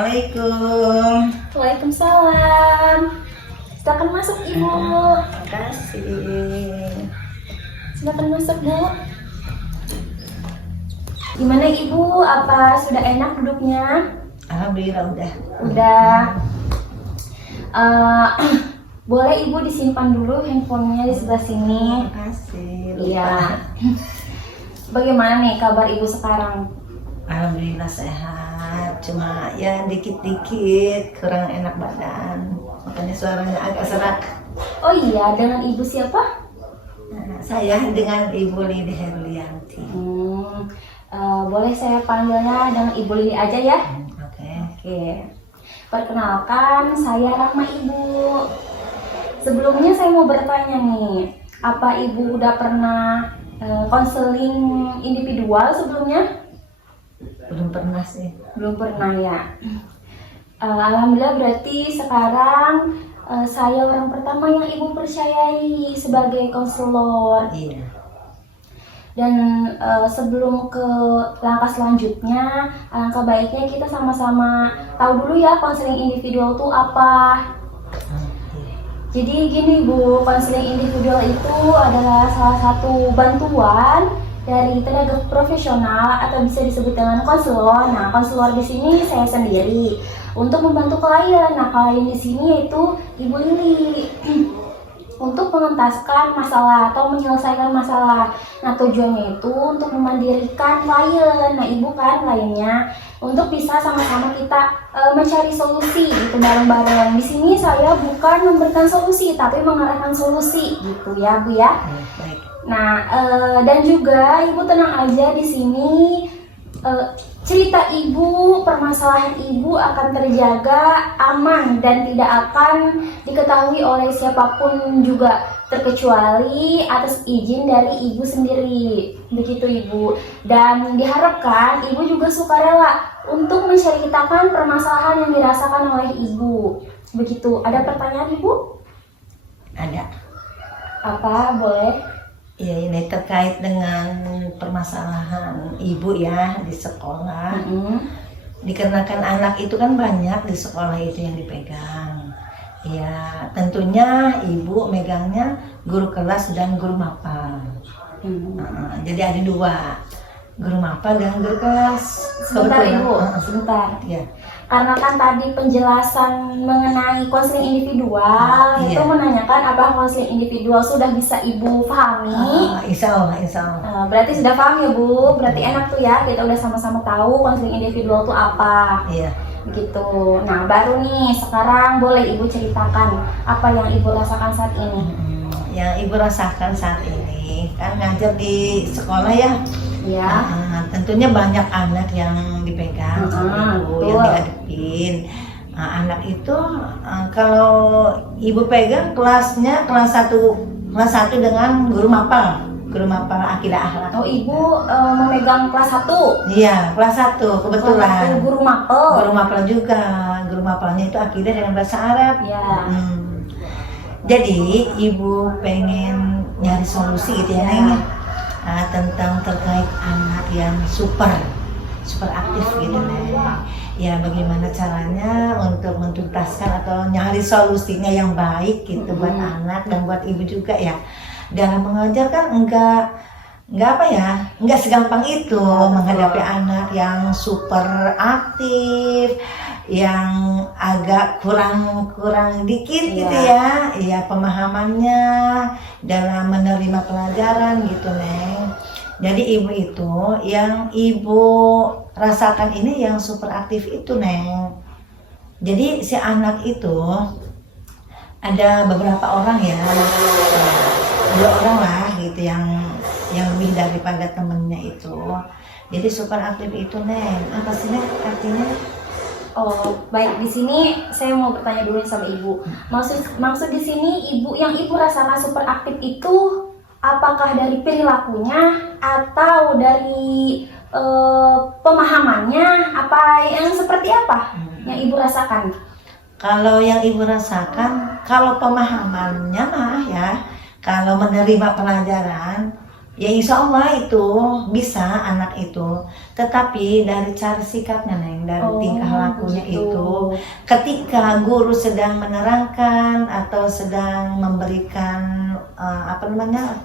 Assalamualaikum. Waalaikumsalam. Silakan masuk Ibu. Terima kasih. Silakan masuk Bu. Gimana Ibu? Apa sudah enak duduknya? Alhamdulillah udah. Udah. Boleh Ibu disimpan dulu handphonenya di sebelah sini. Terima kasih. Iya. Bagaimana nih kabar Ibu sekarang? Alhamdulillah sehat. Cuma ya dikit-dikit kurang enak badan. Makanya suaranya agak serak. Oh iya, dengan Ibu siapa? Nah, saya dengan Ibu Lili Herlianti. Boleh saya panggilnya dengan Ibu Lili aja ya? Oke. Oke. Perkenalkan, saya Rahma Ibu. Sebelumnya saya mau bertanya nih, apa Ibu udah pernah konseling individual sebelumnya? Belum pernah sih. Belum pernah ya. Alhamdulillah berarti sekarang saya orang pertama yang Ibu percayai sebagai konselor. Iya. Dan sebelum ke langkah selanjutnya, alangkah baiknya kita sama-sama tahu dulu ya konseling individual itu apa. Jadi gini Bu, konseling individual itu adalah salah satu bantuan dari tenaga profesional atau bisa disebut dengan konselor. Nah, konselor di sini saya sendiri untuk membantu klien. Nah, klien di sini yaitu Ibu Lili untuk mengentaskan masalah atau menyelesaikan masalah. Nah, tujuannya itu untuk memandirikan klien. Nah, Ibu kan kliennya untuk bisa sama-sama kita mencari solusi gitu bareng-bareng. Di sini saya bukan memberikan solusi tapi mengarahkan solusi gitu ya Bu ya. Baik. Nah, dan juga Ibu tenang aja di sini cerita Ibu, permasalahan Ibu akan terjaga aman dan tidak akan diketahui oleh siapapun juga terkecuali atas izin dari Ibu sendiri. Begitu Ibu. Dan diharapkan Ibu juga sukarela untuk menceritakan permasalahan yang dirasakan oleh Ibu. Begitu. Ada pertanyaan Ibu? Ada. Apa? Boleh? Ya, ini terkait dengan permasalahan ibu ya di sekolah. Dikarenakan anak itu kan banyak di sekolah itu yang dipegang. Ya, tentunya ibu megangnya guru kelas dan guru mapel. Jadi ada dua, guru mapel dan guru kelas. Sebentar Ibu, sebentar. Ya. Karena kan tadi penjelasan mengenai konseling individual itu menanyakan apakah konseling individual sudah bisa Ibu pahami? Insya Allah, insya Allah. Berarti sudah paham ya Bu, berarti enak tuh ya kita udah sama-sama tahu konseling individual itu apa. Iya. Begitu. Nah baru nih sekarang boleh Ibu ceritakan apa yang Ibu rasakan saat ini? Yang Ibu rasakan saat ini kan ngajar di sekolah ya. Ya. Tentunya banyak anak yang dipegang sama ibu, yang dihadapin. Anak itu kalau ibu pegang kelasnya kelas 1 dengan guru mapel akidah akhlak. Oh Ibu memegang kelas 1? Iya, kelas 1 kebetulan. Guru mapel? Guru mapel juga. Guru mapelnya itu akidah dengan bahasa Arab. Ya. Jadi ibu pengen nyari solusi gitu ya Neng. Tentang terkait anak yang super aktif gitu Neng. Ya bagaimana caranya untuk mentuntaskan atau nyari solusinya yang baik gitu buat anak dan buat ibu juga ya. Dalam mengajar kan enggak segampang itu menghadapi anak yang super aktif, yang agak kurang dikit gitu ya. Ya pemahamannya dalam menerima pelajaran gitu Neng. Jadi ibu itu yang ibu rasakan ini yang super aktif itu Neng. Jadi si anak itu ada beberapa orang ya, 2 orang lah gitu yang lebih daripada temennya itu. Jadi super aktif itu Neng. Apa sih Neng artinya? Oh, baik. Di sini saya mau bertanya dulu sama Ibu. Maksud di sini Ibu yang Ibu rasakan super aktif itu apakah dari perilakunya atau dari pemahamannya? Apa yang seperti apa yang Ibu rasakan? Kalau yang ibu rasakan, kalau pemahamannya mah ya, kalau menerima pelajaran Ya insya Allah itu bisa anak itu, tetapi dari cara sikapnya Neng, dari tingkah lakunya itu, ketika guru sedang menerangkan atau sedang memberikan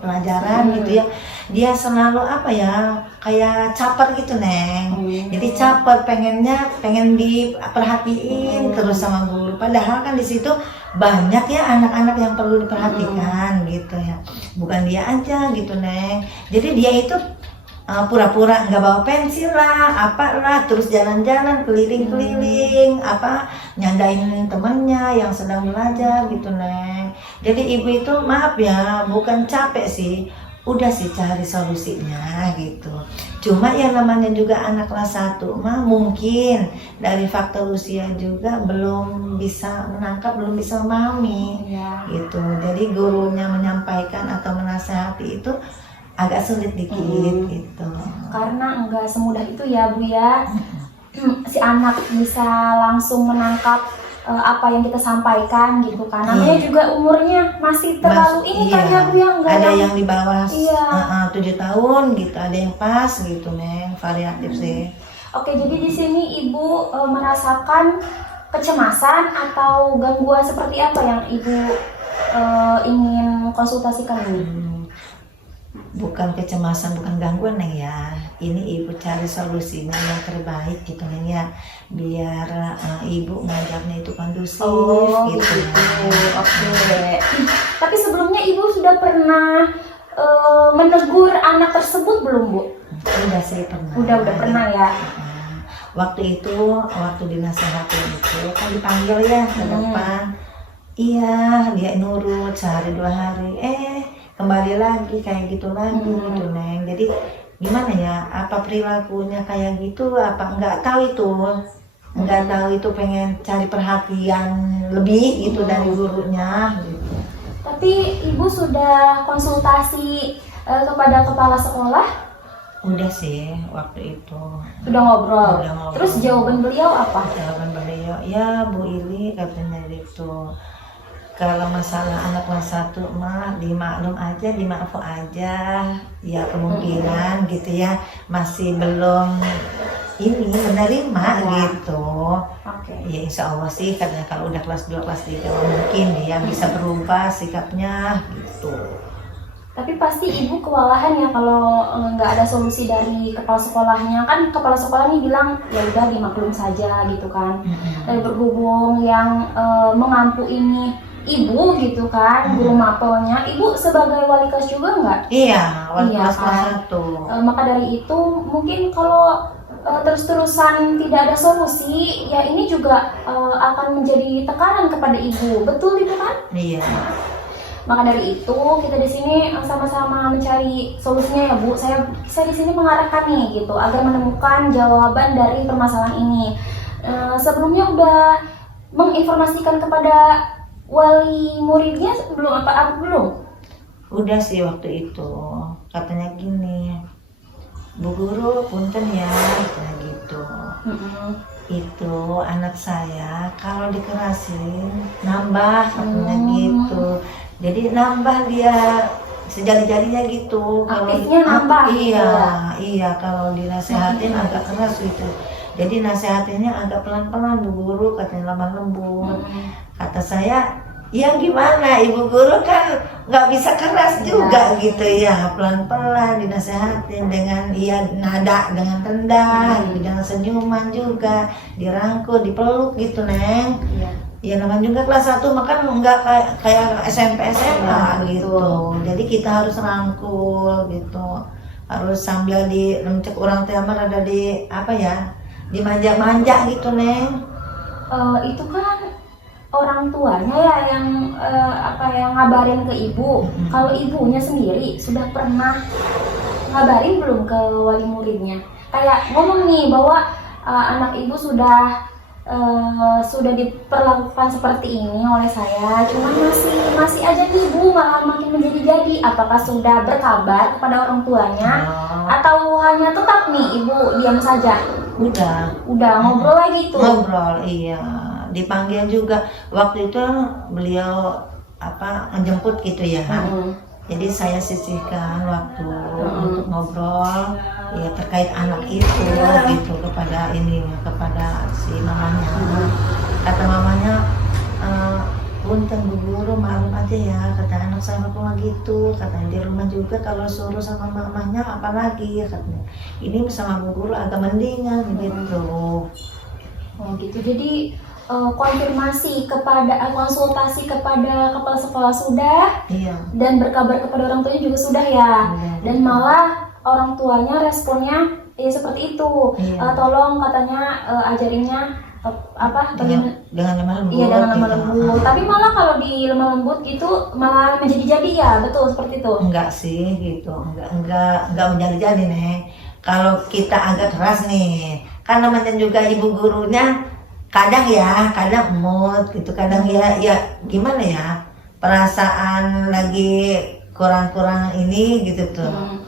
pelajaran gitu ya, dia selalu kayak caper gitu Neng. Jadi caper, pengen diperhatiin terus sama guru. Padahal kan di situ banyak ya anak-anak yang perlu diperhatikan gitu ya. Bukan dia aja gitu Neng. Jadi dia itu pura-pura nggak bawa pensil lah, apalah, terus jalan-jalan keliling-keliling, nyandain temennya yang sedang belajar gitu Neng. Jadi ibu itu maaf ya, bukan capek sih, udah sih cari solusinya gitu. Cuma yang namanya juga anak kelas 1 mah mungkin dari faktor usia juga belum bisa menangkap, belum bisa memahami gitu. Jadi gurunya menyampaikan atau menasihati itu agak sulit dikit gitu. Karena enggak semudah itu ya Bu ya. Si anak bisa langsung menangkap apa yang kita sampaikan gitu kan. Namanya juga umurnya masih terlalu kan ya Bu ya. Ada yang di bawah 7 tahun gitu, ada yang pas gitu Neng, variatif sih. Oke, jadi di sini Ibu merasakan kecemasan atau gangguan seperti apa yang Ibu ingin konsultasikan ini? Bukan kecemasan, bukan gangguan Neng ya. Ini ibu cari solusinya yang terbaik gitu Neng ya, biar ibu ngajarnya itu kondusif gitu. Oke. Tapi sebelumnya ibu sudah pernah menegur anak tersebut belum Bu? Udah sih pernah. Udah pernah ya. Waktu dinasehatin itu kan dipanggil ya ke depan. Iya, dia nurut sehari 2 hari. Kembali lagi kayak gitu lagi gitu Neng. Jadi gimana ya, apa perilakunya kayak gitu, apa nggak tahu itu pengen cari perhatian lebih gitu dari gurunya gitu. Tapi ibu sudah konsultasi kepada kepala sekolah? Udah sih waktu itu. Udah ngobrol. Terus jawaban beliau apa? Jawaban beliau ya Bu Ili katanya gitu, kalau masalah anak kelas 1 mah dimaklum aja, dimaafin aja. Ya kemungkinan gitu ya, masih belum menerima gitu. Ya insya Allah sih katanya kalau udah kelas 2, kelas 3 mungkin dia bisa berubah sikapnya gitu. Tapi pasti ibu kewalahan ya kalau nggak ada solusi dari kepala sekolahnya. Kan kepala sekolahnya bilang ya udah dimaklum saja gitu kan. Dan berhubung yang mengampu ini ibu gitu kan, guru mapelnya, ibu sebagai wali kelas juga nggak? Iya, wali kelas kelas 1. Maka dari itu mungkin kalau terus-terusan tidak ada solusi, ya ini juga akan menjadi tekanan kepada ibu, betul itu kan? Iya. Maka dari itu kita di sini sama-sama mencari solusinya ya Bu. Saya di sini mengarahkan nih gitu agar menemukan jawaban dari permasalahan ini. Sebelumnya udah menginformasikan kepada wali muridnya belum belum? Udah sih waktu itu katanya gini, Bu Guru punten ya kayak gitu. Itu anak saya kalau dikerasin nambah katanya gitu. Jadi nambah dia sejadi-jadinya gitu. Aktifnya nambah. Iya kalau dinasehatin agak keras gitu. Jadi nasehatinnya agak pelan-pelan Bu Guru katanya, lemah lembut. Kata saya, ya gimana Ibu Guru kan nggak bisa keras juga gitu ya, pelan-pelan dinasehatin dengan nada dengan rendah, dengan senyuman juga, dirangkul, dipeluk gitu Neng. Ya namanya juga kelas 1 makan nggak kayak SMP SMA gitu. Jadi kita harus rangkul gitu, harus sambil dilemcek orang teaman ada dimanja-manja gitu Neng. Itu kan orang tuanya ya yang ngabarin ke ibu. Kalau ibunya sendiri sudah pernah ngabarin belum ke wali muridnya? Kayak ngomong nih bahwa anak ibu sudah diperlakukan seperti ini oleh saya, cuman masih aja nih Bu, malah makin menjadi-jadi. Apakah sudah berkabar kepada orang tuanya atau hanya tetap nih Ibu diam saja? Udah ngobrol lagi tuh. Ngobrol, iya. Dipanggil juga waktu itu beliau ngejemput gitu ya. Jadi saya sisihkan waktu untuk ngobrol ya terkait anak itu gitu kepada si mamanya. Kata mamanya, punten Bu Guru, maklum aja ya, kata anak saya mau gitu, katanya di rumah juga kalau suruh sama mamanya apalagi, katanya ini sama Bu Guru agak mendingan gitu. Oh gitu. Jadi konsultasi kepada kepala sekolah sudah, Iya. dan berkabar kepada orang tuanya juga sudah ya. Iya. Dan malah orang tuanya responnya ya seperti itu. Iya. Tolong katanya ajarinnya dengan lemah lembut. Iya, dengan lemah gitu. lembut. Tapi malah kalau di lemah lembut itu malah menjadi-jadi ya, betul seperti itu. Enggak sih gitu, enggak menjadi-jadi nih. Kalau kita agak keras nih, kan namanya juga ibu gurunya kadang mood gitu, kadang ya gimana ya, perasaan lagi kurang ini gitu tuh.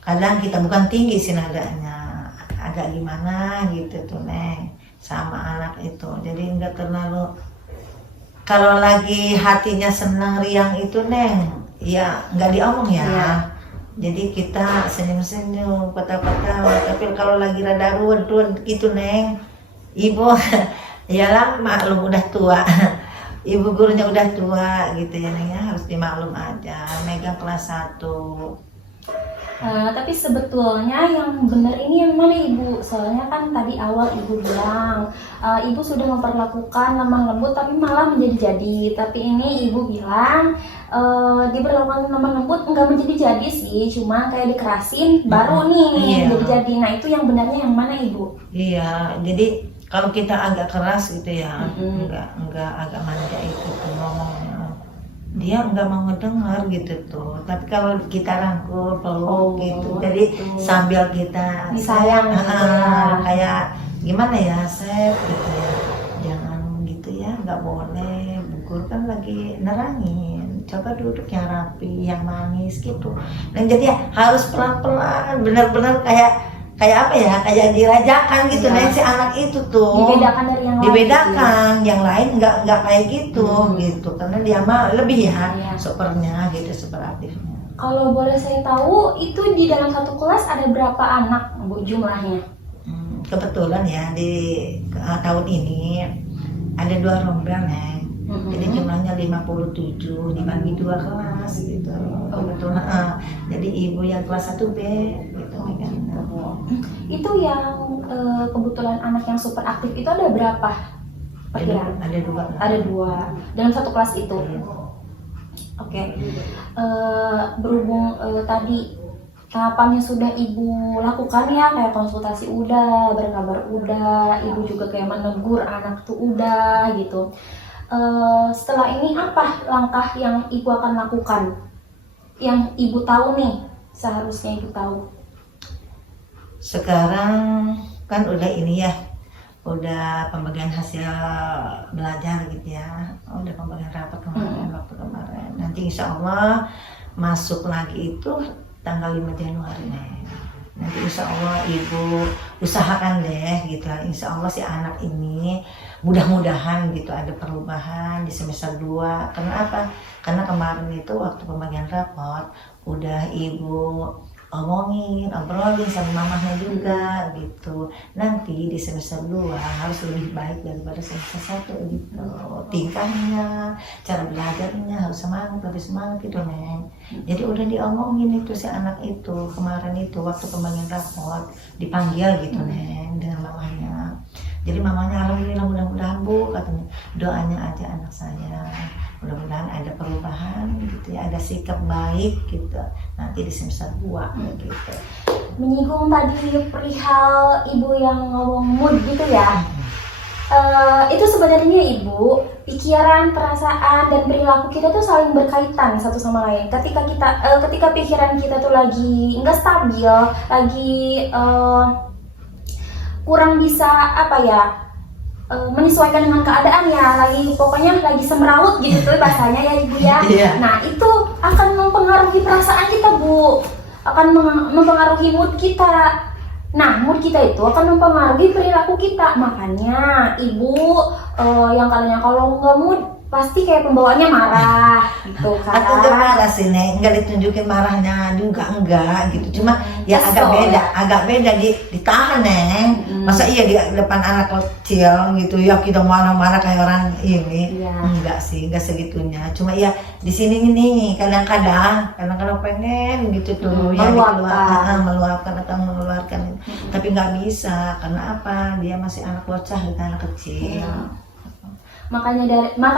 Kadang kita bukan tinggi sih nadanya, agak gimana gitu tuh Neng sama anak itu. Jadi enggak terlalu, kalau lagi hatinya senang riang itu Neng, ya enggak diomong ya. Iya. Jadi kita senyum-senyum, ketawa-ketawa. Tapi kalau lagi rada ruwet gitu Neng, ibu yalah maklum udah tua. Ibu gurunya udah tua gitu ya Neng ya, harus dimaklum aja, megang kelas 1. Tapi sebetulnya yang benar ini yang mana Ibu? Soalnya kan tadi awal Ibu bilang Ibu sudah memperlakukan lemah lembut tapi malah menjadi-jadi. Tapi ini Ibu bilang diberlakukan lemah lembut enggak menjadi-jadi sih, cuma kayak dikerasin baru nih Iya. jadi-jadi. Nah itu yang benarnya yang mana Ibu? Iya, jadi kalau kita agak keras gitu ya, enggak agak manja itu tuh ngomongnya. Dia enggak mau ngedengar gitu tuh. Tapi kalau kita rangkul, peluk gitu, jadi sambil kita Disayang gitu ya. kayak gimana ya, Sep gitu ya. Jangan gitu ya, enggak boleh. Bu Guru kan lagi nerangin. Coba duduk yang rapi, yang manis gitu. Dan jadi ya harus pelan-pelan, benar-benar kayak apa ya, kayak dirajakan gitu Neng si anak itu tuh. Dibedakan dari yang lain. Dibedakan, yang lain nggak kayak gitu gitu, karena dia mah lebih ya Iya. supernya gitu, super aktifnya. Kalau boleh saya tahu itu di dalam satu kelas ada berapa anak Bu jumlahnya? Kebetulan ya di tahun ini ada 2 rombel Neng. Jadi jumlahnya 57 dibagi 2 kelas gitu. Kebetulan jadi ibu yang kelas 1B gitu kan. Itu yang kebetulan anak yang super aktif itu ada berapa? Perkiraan? Ada 2. Ada 2 dalam satu kelas itu. Oke. Berhubung tadi tahapannya sudah Ibu lakukan ya, kayak konsultasi udah, berkabar udah, Ibu juga kayak menegur anak tuh udah gitu. Setelah ini apa langkah yang Ibu akan lakukan? Yang Ibu tahu nih, seharusnya Ibu tahu. Sekarang kan udah ini ya, udah pembagian hasil belajar gitu ya, udah pembagian rapat waktu kemarin. Nanti insya Allah masuk lagi itu tanggal 5 Januari nih. Nanti insya Allah Ibu usahakan deh gitu, insya Allah si anak ini mudah-mudahan gitu ada perubahan di semester 2. Karena apa? Karena kemarin itu waktu pembagian raport udah Ibu obrolin sama mamahnya juga gitu. Nanti di semester 2 harus lebih baik daripada semester 1 gitu. Tingkahnya, cara belajarnya harus lebih semangat gitu Neng. Jadi udah diomongin itu si anak itu kemarin itu waktu pembagian raport dipanggil gitu Neng dengan mamahnya. Jadi mamanya alhamdulillah mudah-mudahan Bu katanya doanya aja anak saya mudah-mudahan ada perubahan gitu ya, ada sikap baik gitu nanti di semester 2 gitu. Menyinggung tadi perihal Ibu yang ngomong mood gitu ya. Itu sebenarnya Ibu, pikiran, perasaan dan perilaku kita tuh saling berkaitan satu sama lain. Ketika pikiran kita tuh lagi nggak stabil, lagi kurang bisa menyesuaikan dengan keadaan ya, pokoknya lagi semrawut gitu tuh bahasanya ya Ibu ya. Iya. Nah itu akan mempengaruhi perasaan kita Bu, akan mempengaruhi mood kita. Nah mood kita itu akan mempengaruhi perilaku kita. Makanya Ibu yang katanya kalau nggak mood pasti kayak pembawaannya marah gitu kan. Aku nggak marah sih Neng, nggak ditunjukin marahnya juga enggak gitu. Cuma ya Kesel. agak beda ditahan Neng. Masa iya di depan anak kecil gitu ya kita marah-marah kayak orang ini? Iya. Enggak sih, enggak segitunya. Cuma ya di sini nih kadang-kadang pengen gitu tuh ya meluapkan atau mengeluarkan. Tapi nggak bisa karena apa? Dia masih anak bocah, gitu, anak kecil. Maka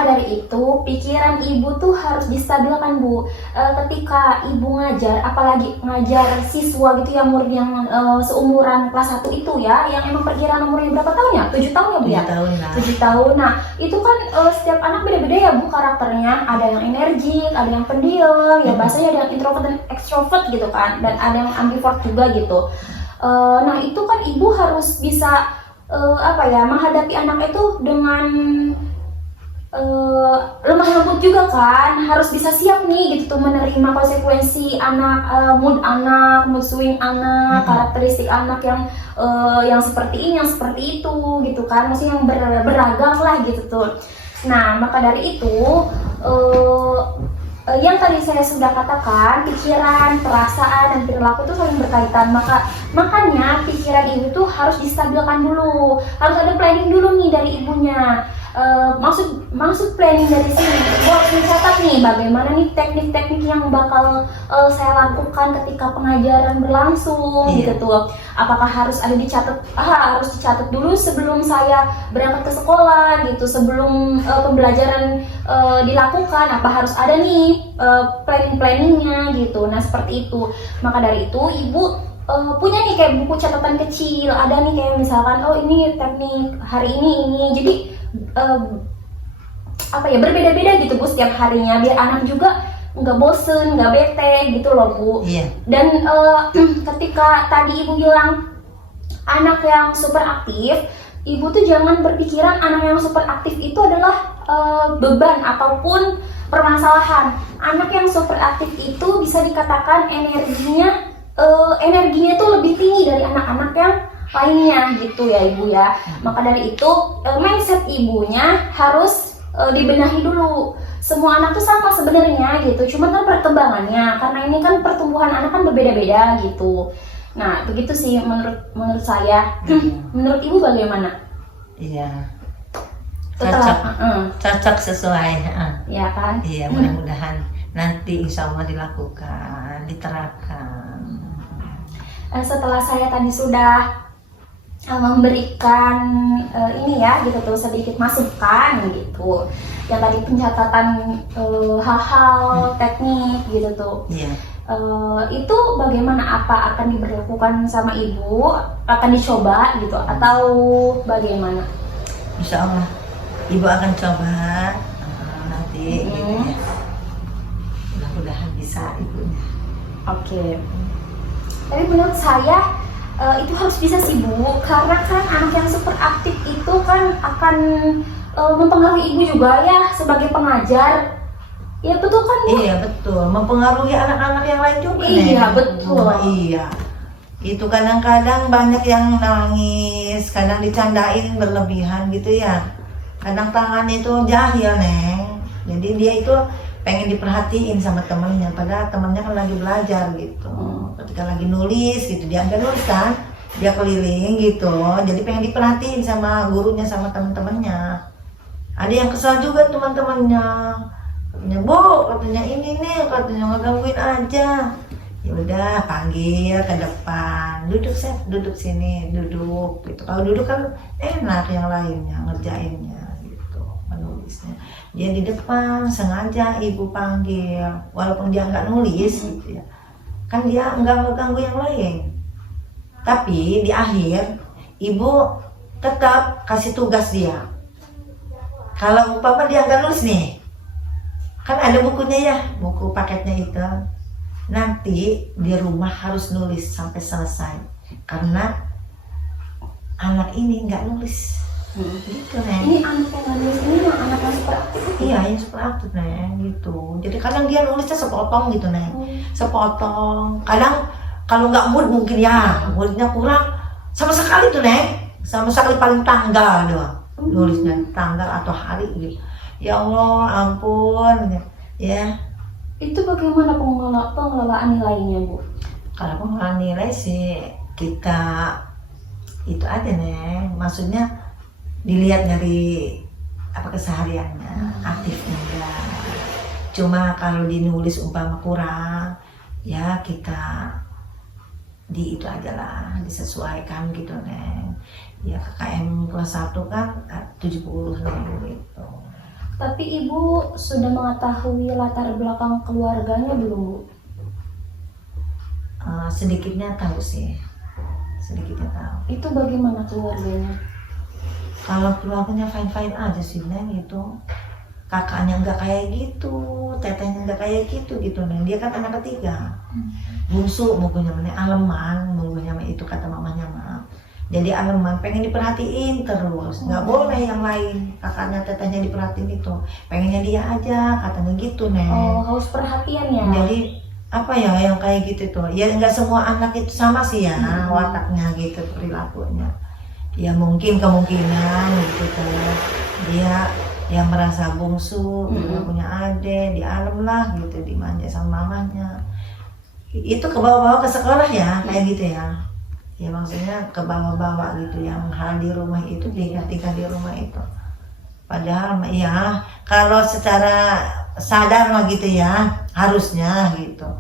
dari itu pikiran ibu tuh harus distabilkan Bu. Ketika ibu ngajar, apalagi ngajar siswa gitu ya, murid yang seumuran kelas 1 itu ya, yang emang perkiraan umurnya berapa tahun ya? 7 tahun ya Bu ya? 7 tahun lah. 7 tahun. Nah itu kan setiap anak beda-beda ya Bu karakternya. Ada yang energik, ada yang pendiam, ya bahasanya ada yang introvert dan extrovert gitu kan, dan ada yang ambivert juga gitu. Nah itu kan ibu harus bisa menghadapi anak itu dengan lemah lembut juga kan, harus bisa siap nih gitu tuh menerima konsekuensi anak, mood swing anak, karakteristik anak yang seperti ini, yang seperti itu gitu kan, maksudnya yang beragam lah gitu tuh. Nah maka dari itu yang tadi saya sudah katakan, pikiran, perasaan, dan perilaku itu saling berkaitan. Makanya pikiran ibu tuh harus distabilkan dulu, harus ada planning dulu nih dari ibunya. Maksud planning dari sini, buat mencatat nih bagaimana nih teknik-teknik yang bakal saya lakukan ketika pengajaran berlangsung gitu tuh. Apakah harus harus dicatat dulu sebelum saya berangkat ke sekolah gitu, sebelum pembelajaran dilakukan, apa harus ada nih planningnya gitu. Nah seperti itu. Maka dari itu ibu punya nih kayak buku catatan kecil, ada nih kayak misalkan ini teknik hari ini, jadi berbeda-beda gitu Bu setiap harinya, biar anak juga nggak bosen, nggak bete gitu loh Bu. Dan ketika tadi ibu bilang anak yang super aktif, ibu tuh jangan berpikiran anak yang super aktif itu adalah beban ataupun permasalahan. Anak yang super aktif itu bisa dikatakan energinya tuh lebih tinggi dari anak-anak yang lainnya gitu ya Ibu ya. Maka dari itu mindset ibunya harus dibenahi dulu. Semua anak tuh sama sebenarnya gitu, cuman kan perkembangannya, karena ini kan pertumbuhan anak kan berbeda-beda gitu. Nah begitu sih menurut saya. Menurut Ibu bagaimana? Iya. Setelah Cocok sesuai. ya kan? Iya, mudah-mudahan nanti insya Allah dilakukan, diterapkan. Setelah saya tadi sudah memberikan ini ya gitu tuh sedikit masukan gitu, yang tadi pencatatan hal-hal teknik gitu tuh. Itu bagaimana, apa akan diberlakukan sama ibu, akan dicoba gitu atau bagaimana? Insya Allah ibu akan coba nanti gitu ya. Mudah-mudahan bisa ibunya. Oke. Tapi menurut saya itu harus bisa sih Bu, karena kan anak yang super aktif itu kan akan mempengaruhi ibu juga ya sebagai pengajar. Ya betul kan Bu? Iya betul, mempengaruhi anak-anak yang lain juga. Iya betul. Iya. Itu kadang-kadang banyak yang nangis, kadang dicandain berlebihan gitu ya. Kadang tangannya itu jahil Neng. Jadi dia itu pengen diperhatiin sama temennya, padahal temennya kan lagi belajar gitu. Ketika lagi nulis gitu, dia nggak nulis kan, dia keliling gitu, jadi pengen diperhatiin sama gurunya sama temen-temennya. Ada yang kesal juga teman-temannya, katanya Bu, katanya ini nih, katanya ngegangguin aja. Ya udah panggil ke depan, duduk sini, duduk gitu. Kalau duduk kan enak yang lainnya ngerjainnya gitu, menulisnya. Dia di depan sengaja ibu panggil, walaupun dia nggak nulis gitu ya, kan dia nggak ganggu yang lain. Tapi di akhir ibu tetap kasih tugas dia. Kalau umpama dia nggak nulis nih, kan ada bukunya ya, buku paketnya itu. Nanti di rumah harus nulis sampai selesai, karena anak ini nggak nulis. Gitu Neng. Ini anak yang nulis ini yang anak yang super aktif. Iya, yang super aktif Neng gitu. Jadi kadang dia nulisnya sepotong gitu Neng, sepotong. Kadang kalau nggak mood mungkin ya, moodnya kurang sama sekali tuh Neng, sama sekali paling tanggal doang. Nulisnya tanggal atau hari gitu. ya Allah ampun ya. Itu bagaimana pengelolaan nilainya, Bu? Kalau pengelolaan nilai sih kita itu aja nih, maksudnya dilihat dari apa kesehariannya, aktifnya enggak. Cuma kalau dinulis umpama kurang, ya kita di itu aja lah, disesuaikan gitu Neng. Ya KKM kelas 1 kan 70 Neng gitu. Tapi Ibu sudah mengetahui latar belakang keluarganya belum, Bu? Sedikitnya tahu sih, sedikitnya tahu. Itu bagaimana keluarganya? Kalau keluarganya fine aja sih Neng itu. Kakaknya nggak kayak gitu, tetehnya nggak kayak gitu Neng. Dia kan anak ketiga, bungsu mungkinnya mana aleman, mungkinnya itu kata mamanya mah. Jadi aleman pengen diperhatiin terus, nggak boleh yang lain. Kakaknya tetehnya diperhatiin itu, pengennya dia aja katanya gitu Neng. Oh, haus perhatian ya. Jadi apa ya yang kayak gitu tuh? Ya nggak semua anak itu sama sih ya wataknya gitu, perilakunya. Ya mungkin kemungkinan gitu tuh dia yang merasa bungsu, dia punya adik, dialem lah gitu, dimanja sama mamanya. Itu ke bawah-bawah ke sekolah ya, kayak gitu ya. Ya maksudnya ke bawah-bawah gitu, yang hal di rumah itu digantikan di rumah itu. Padahal ya kalau secara sadar mah gitu ya, harusnya gitu.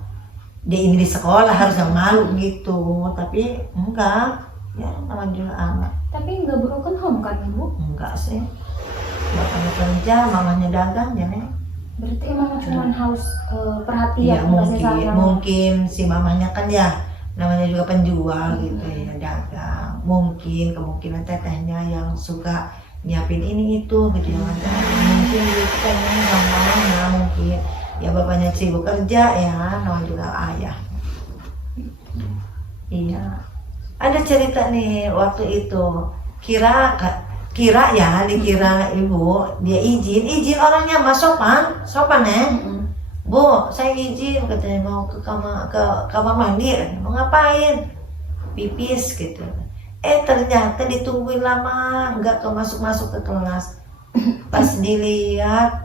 Dia ini di sekolah harusnya malu gitu, tapi enggak. Ya namanya juga anak. Tapi nggak broken home kan, Ibu? Enggak sih. Bapaknya kerja, mamanya dagang ya Neng. Berarti emang cuma haus perhatian, Ya kasih sayang. mungkin si mamanya kan ya namanya juga penjual gitu ya, dagang. Mungkin kemungkinan tetehnya yang suka nyiapin ini itu gitu ya, mungkin gitu kan mamanya mungkin ya bapaknya sibuk kerja ya, namanya juga ayah. Iya, ada cerita nih waktu itu kira ya, dikira ibu dia izin orangnya mah sopan ya. Bu, saya izin katanya mau ke kamar mandi, mau ngapain? Pipis gitu. Ternyata ditungguin lama, nggak masuk ke kelas. Pas dilihat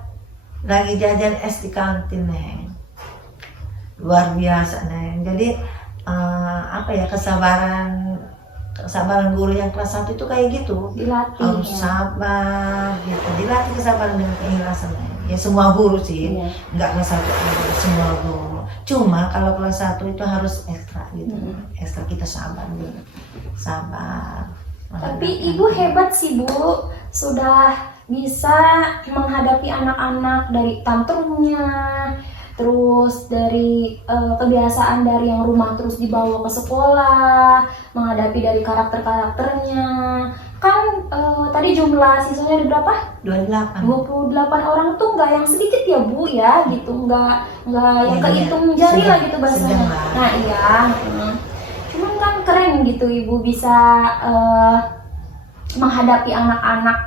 lagi jajan es di kantin Neng. Luar biasa Neng. Jadi apa ya, kesabaran guru yang kelas 1 itu kayak gitu, Dilatih harus ya. sabar gitu, dilatih kesabaran dengan keikhlasan ya semua guru sih, nggak kelas 1 semua guru. Cuma kalau kelas 1 itu harus ekstra gitu, ekstra kita sabar gitu, sabar. Tapi Ibu hebat sih, Bu, sudah bisa menghadapi anak-anak dari tantrumnya, terus dari kebiasaan dari yang rumah terus dibawa ke sekolah, menghadapi dari karakter-karakternya. Kan tadi jumlah siswanya ada berapa? 28 orang tuh nggak yang sedikit ya, Bu ya, gitu, nggak yang kehitung jari lah gitu bahasanya. Nah iya, cuman kan keren gitu Ibu bisa menghadapi anak-anak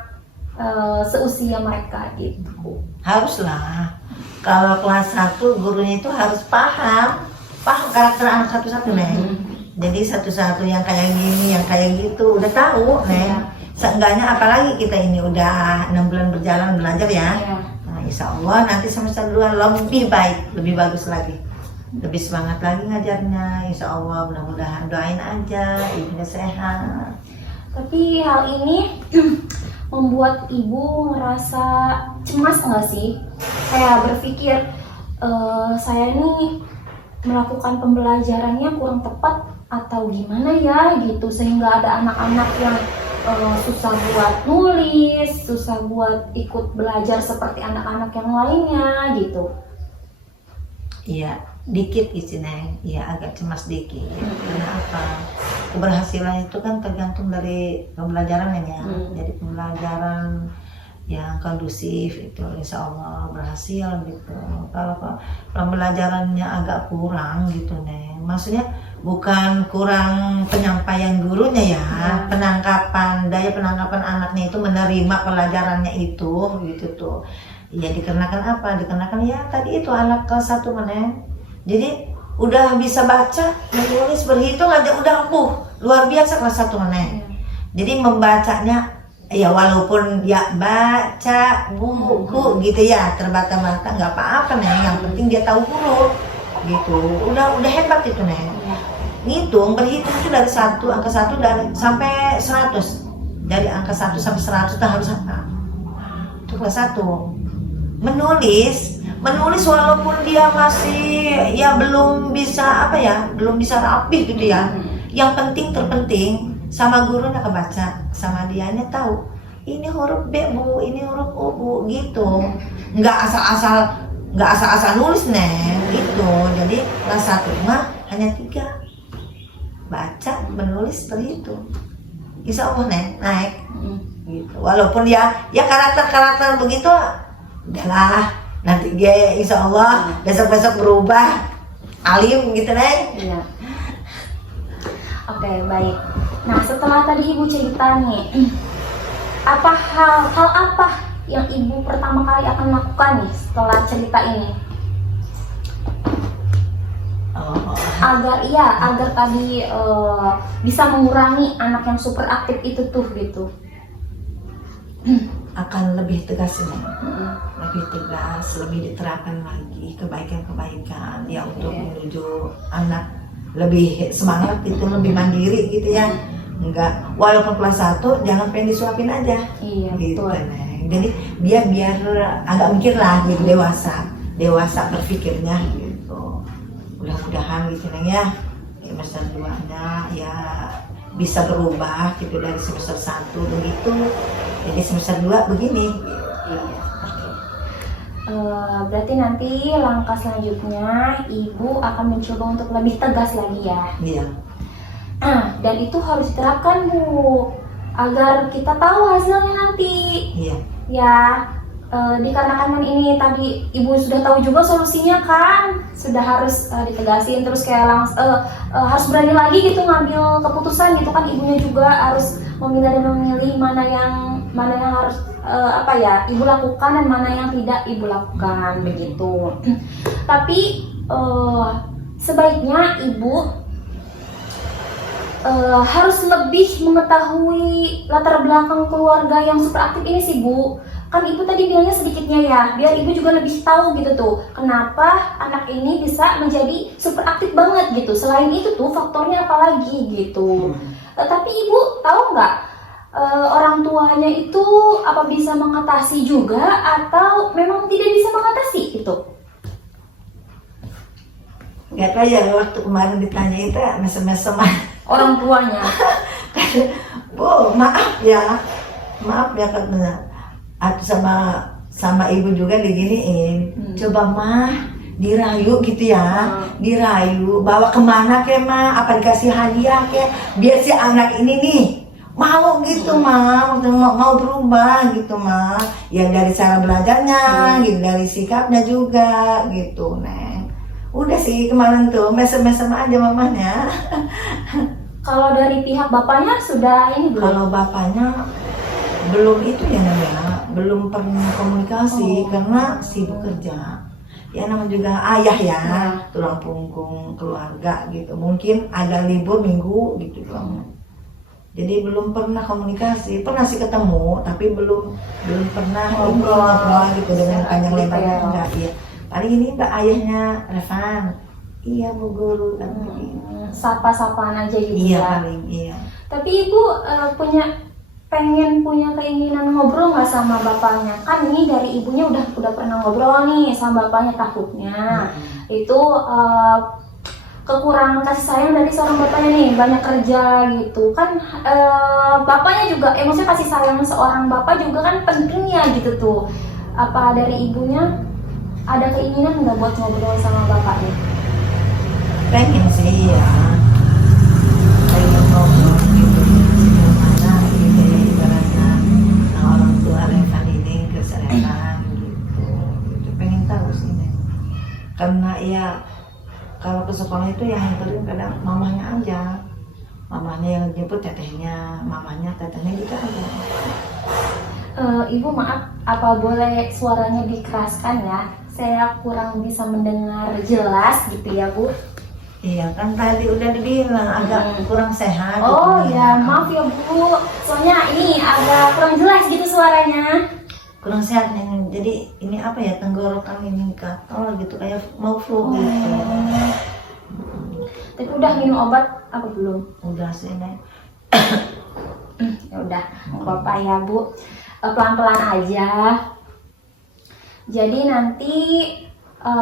seusia mereka gitu. Haruslah. Kalau kelas 1 gurunya itu harus paham karakter anak satu-satu Neng. Jadi satu-satu yang kayak gini, yang kayak gitu udah tahu Neng. Seenggaknya apalagi kita ini udah 6 bulan berjalan belajar ya. Nah, insya Allah nanti semester 2 lebih baik, lebih bagus lagi, lebih semangat lagi ngajarnya. Insya Allah mudah-mudahan, doain aja ibunya sehat. Tapi hal ini membuat Ibu ngerasa cemas nggak sih? Kayak berpikir saya ini melakukan pembelajarannya kurang tepat atau gimana ya gitu, sehingga ada anak-anak yang susah buat nulis, susah buat ikut belajar seperti anak-anak yang lainnya gitu. Iya, dikit gitu Neng. Iya, agak cemas dikit. Karena apa? Keberhasilan itu kan tergantung dari pembelajaran ya. Jadi pembelajaran yang kondusif itu insya Allah berhasil gitu. Kalau pembelajarannya agak kurang gitu Neng, maksudnya bukan kurang penyampaian gurunya ya, daya penangkapan anaknya itu menerima pelajarannya itu gitu tuh. Ya dikarenakan apa? Dikarenakan ya tadi itu anak kelas 1 Neng. Jadi udah bisa baca, menulis, berhitung aja udah luar biasa kelas 1 Neng. Jadi membacanya Ya walaupun ya baca buku gitu ya terbata-bata nggak apa-apa Neng, yang penting dia tahu huruf gitu. Udah hebat itu Neng. Berhitung itu dari angka 1 dan sampai 100. Dari angka 1 sampai 100 itu harus apa? Itu kelas 1. Menulis walaupun dia masih ya belum bisa belum bisa rapih gitu ya. Yang terpenting sama gurunya kebaca, sama dianya tahu ini huruf B Bu, ini huruf U Bu gitu. Nggak asal-asal nulis Neng gitu. Jadi kelas 1 mah hanya 3, baca, menulis, berhitung. Insya Allah Neng naik gitu. Walaupun ya karakter begitu udahlah, nanti dia insya Allah besok berubah alim gitu Neng. Iya. Oke, baik. Nah, setelah tadi Ibu cerita nih, apa hal apa yang Ibu pertama kali akan lakukan nih setelah cerita ini? Agar tadi bisa mengurangi anak yang super aktif itu tuh gitu. Akan lebih tegas Neng. Lebih tegas, lebih diterapkan lagi kebaikan-kebaikan ya untuk menuju anak lebih semangat gitu, lebih mandiri gitu ya. Enggak, walaupun kelas 1 jangan pengen disuapin aja. Iya, gitu, betul. Neng. Jadi biar agak mikir lah gitu, dewasa berpikirnya gitu. Mudah-mudahan gitu Neng ya. Semester 2-nya ya bisa berubah gitu dari semester 1 begitu. Jadi semester 2 begini. Berarti nanti langkah selanjutnya Ibu akan mencoba untuk lebih tegas lagi ya. Iya. Dan itu harus diterapkan Bu, agar kita tahu hasilnya nanti. Iya. Ya, dikarenakan kan ini tadi Ibu sudah tahu juga solusinya kan, sudah harus ditegasin terus kayak harus berani lagi gitu ngambil keputusan gitu kan. Ibunya juga harus memilah dan memilih mana yang harus Ibu lakukan dan mana yang tidak Ibu lakukan begitu. Tapi sebaiknya Ibu harus lebih mengetahui latar belakang keluarga yang super aktif ini sih Bu. Kan Ibu tadi bilangnya sedikitnya ya, biar Ibu juga lebih tahu gitu tuh kenapa anak ini bisa menjadi super aktif banget gitu. Selain itu tuh faktornya apa lagi gitu. Tapi Ibu tahu nggak orang tuanya itu apa bisa mengatasi juga atau memang tidak bisa mengatasi gitu? Gak tahu ya, waktu kemarin ditanya itu mesem-mesem Orang tuanya. Bu, maaf ya katanya. Aku sama ibu juga diginiin. Coba mah dirayu gitu ya, dirayu bawa kemana ke mah, apa dikasih hadiah ke, biar si anak ini nih mau gitu mah, mau berubah gitu mah. Ya dari cara belajarnya, gitu, dari sikapnya juga gitu Neng. Udah sih kemarin tuh mesem-mesem aja mamanya. Kalau dari pihak bapaknya sudah ini belum? Kalau bapaknya belum itu ya Naya, belum pernah komunikasi karena sibuk kerja. Ya namanya juga ayah ya, tulang punggung keluarga gitu. Mungkin ada libur minggu gitu doang. Jadi belum pernah komunikasi. Pernah sih ketemu, tapi belum pernah ngobrol gitu dengan panjang lebarnya enggak ya. Paling ini mbak ayahnya Revan. Iya Bu Guru kan begini. Sapa-sapaan aja gitu iya, ya. Paling iya. Tapi Ibu pengen punya keinginan ngobrol nggak sama bapaknya? Kan ini dari ibunya udah pernah ngobrol nih sama bapaknya takutnya itu kekurangan kasih sayang dari seorang bapaknya nih, banyak kerja gitu kan. Bapaknya juga maksudnya kasih sayang seorang bapak juga kan pentingnya gitu tuh. Apa dari ibunya ada keinginan nggak buat ngobrol sama bapaknya? Pengen sih ya, pengen ngobrol gitu gimana gitu ya ibaratnya orang tua Revan ini ke Revan gitu, pengen tahu sih Neng. Karena ya kalau ke sekolah itu yang nganterin kadang mamanya aja, mamanya yang jemput tetehnya, mamanya tetehnya gitu aja. Ibu maaf, apa boleh suaranya dikeraskan ya? Saya kurang bisa mendengar jelas gitu ya Bu. Iya kan tadi udah dibilang agak kurang sehat. Oh gitu ya, maaf ya Bu. Soalnya ini agak kurang jelas gitu suaranya. Kurang sehat nih. Jadi ini apa ya, tenggorokan ini gatal gitu kayak mau flu gitu. Tapi udah minum obat apa belum? Udah sih Neng. Ya udah, nggak apa-apa ya Bu. Pelan-pelan aja. Jadi nanti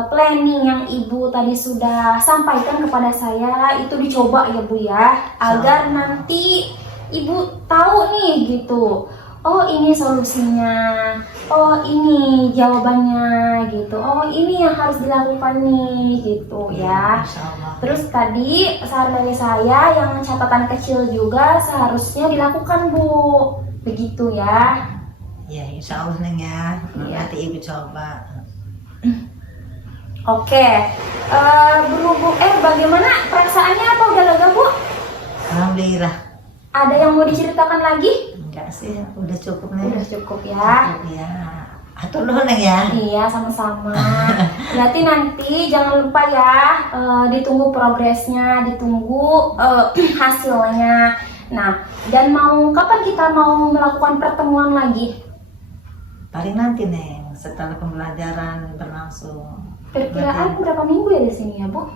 planning yang Ibu tadi sudah sampaikan kepada saya itu dicoba ya Bu ya, agar nanti Ibu tahu nih gitu. Oh ini solusinya, oh ini jawabannya gitu, oh ini yang harus dilakukan nih gitu ya. Insya Allah. Terus tadi saran dari saya yang catatan kecil juga seharusnya dilakukan Bu, begitu ya. Ya insya Allah Neng ya. Iya. Nanti ibu coba. Oke, berhubung bagaimana perasaannya, apa udah lega Bu? Alhamdulillah. Ada yang mau diceritakan lagi? Enggak sih, udah cukup Neng. Udah cukup ya. Cukup ya. Atur dulu Neng ya. Iya, sama-sama. Berarti nanti jangan lupa ya, ditunggu progresnya, ditunggu hasilnya. Nah, dan kapan kita mau melakukan pertemuan lagi? Paling nanti Neng, setelah pembelajaran berlangsung. Perkiraan berapa minggu ya di sini ya Bu?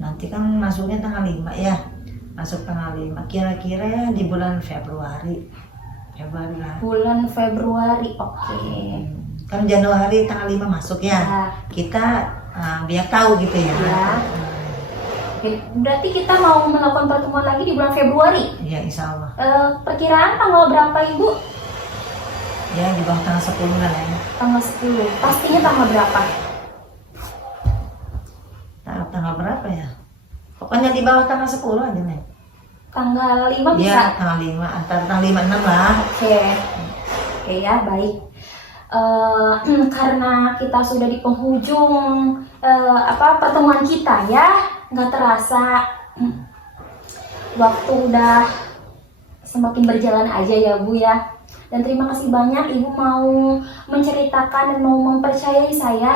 Nanti kan masuknya tanggal 5 ya. Masuk tanggal 5. Kira-kira ya di bulan Februari. Februari lah. Bulan Februari, oke. Kan Januari tanggal 5 masuk ya. Ya. Kita biar tahu gitu ya. Ya. Oke, berarti kita mau melakukan pertemuan lagi di bulan Februari. Ya insya Allah. Perkiraan tanggal berapa Ibu? Ya di bawah tanggal 10 lah ya. Tanggal 10. Pastinya tanggal berapa? Tanggal berapa ya? Pokoknya di bawah tanggal 10 aja Neng. Tanggal 5 bisa? Ya tanggal 5, antara tanggal 5 6 lah. Oke. Oke ya, baik. Karena kita sudah di penghujung pertemuan kita ya, nggak terasa waktu udah semakin berjalan aja ya Bu ya. Dan terima kasih banyak Ibu mau menceritakan dan mau mempercayai saya,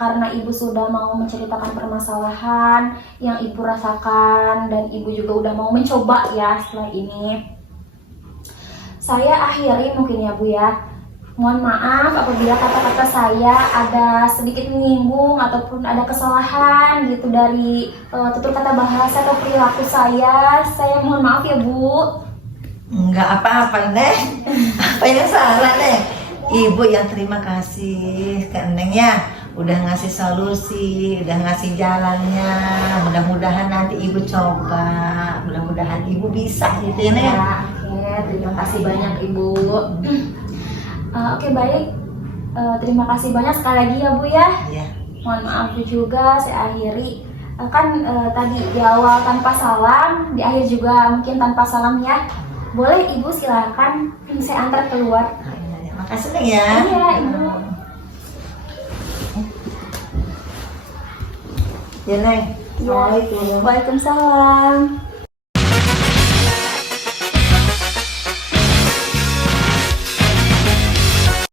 karena Ibu sudah mau menceritakan permasalahan yang Ibu rasakan dan Ibu juga udah mau mencoba ya setelah ini. Saya akhiri mungkin ya Bu ya. Mohon maaf apabila kata-kata saya ada sedikit menyinggung ataupun ada kesalahan gitu dari tutur kata bahasa atau perilaku saya. Saya mohon maaf ya Bu. Enggak apa-apa Neng. Apa yang salah Neng? Ibu yang terima kasih ke Neng ya. Udah ngasih solusi, udah ngasih jalannya. Mudah-mudahan nanti Ibu coba. Mudah-mudahan Ibu bisa gitu ya Neng. Ya, oke, terima kasih banyak Ibu. Oke baik, terima kasih banyak sekali lagi ya Bu ya. Iya. Mohon maaf juga, saya akhiri. Tadi di awal tanpa salam, di akhir juga mungkin tanpa salam ya. Boleh Ibu silakan, saya antar keluar. Makasih Neng ya. Iya Ibu. Ya Neng. Ya. Waalaikumsalam.